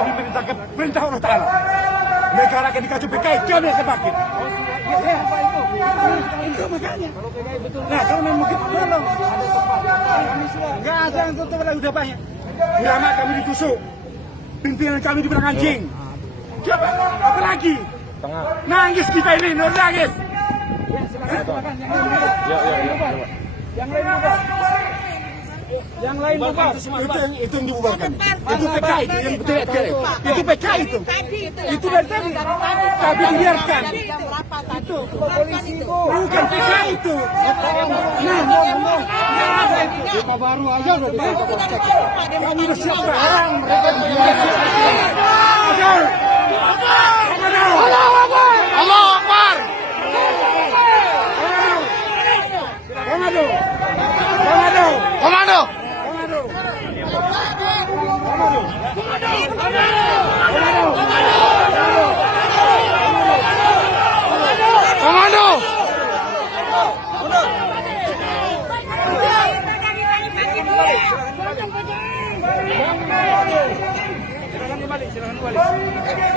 kami menentangkan perintah Allah Ta'ala. Negara akan dikacau PKI, kami akan bangkit. Itu makanya. Nah, kalau memang kita tolong. Nggak ada yang tutup lagi, udah banyak. Ulama kami ditusuk. Pimpinan kami dibilang anjing. Siapa? Apa lagi? Nangis kita ini, nangis. Yang lain bubar. Itu yang dibubarkan. Itu PKI itu yang betul. Itu PKI itu. Itu dari tadi. Tapi dibiarkan. Itu polisi itu. Bukan PKI itu. Kita baru aja udah kami udah siap perang. Mereka Allahu Akbar. Komando. Silakan kembali.